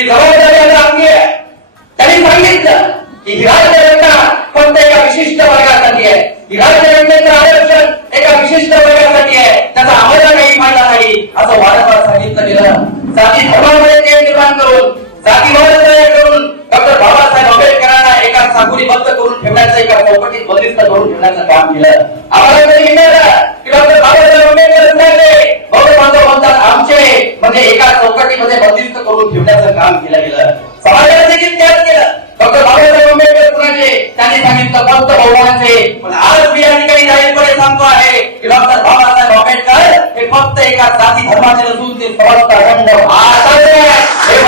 ती जबाबदारी आता आपली आहे. त्यांनी सांगितलं की ही राज्यघटना फक्त एका विशिष्ट वर्गासाठी आहे. ही राज्यघटनेचं आरक्षण एका विशिष्ट वर्गासाठी आहे. त्याचा आम्हाला काही फायदा नाही असं वारंवार सांगितलं गेलं. जाती धर्मामध्ये ते निर्माण करून जातीवाद तयार करून डॉक्टर बाबासाहेब आंबेडकरांना एका साखळीबद्ध करून ठेवण्याचं एका चौकटीत बंदिस्त करून ठेवण्याचं काम केलं. आम्हाला तरी मिळालं की डॉक्टर बाबासाहेब आंबेडकर म्हणाले बौद्ध बांधव म्हणतात आमचे म्हणजे एका चौकटीमध्ये बंदिस्त करून ठेवण्याचं काम केलं गेलं. समाजाने देखील त्याग केलं. डॉक्टर बाबासाहेब आंबेडकर कुणाचे त्यांनी सांगितलं बौद्ध बहुमांचे. पण आज मी या ठिकाणी जाहीरपणे सांगतो आहे की डॉक्टर बाबासाहेब आंबेडकर हे फक्त एका जाती धर्माचे नसून ते समस्त अखंड भारताचे हे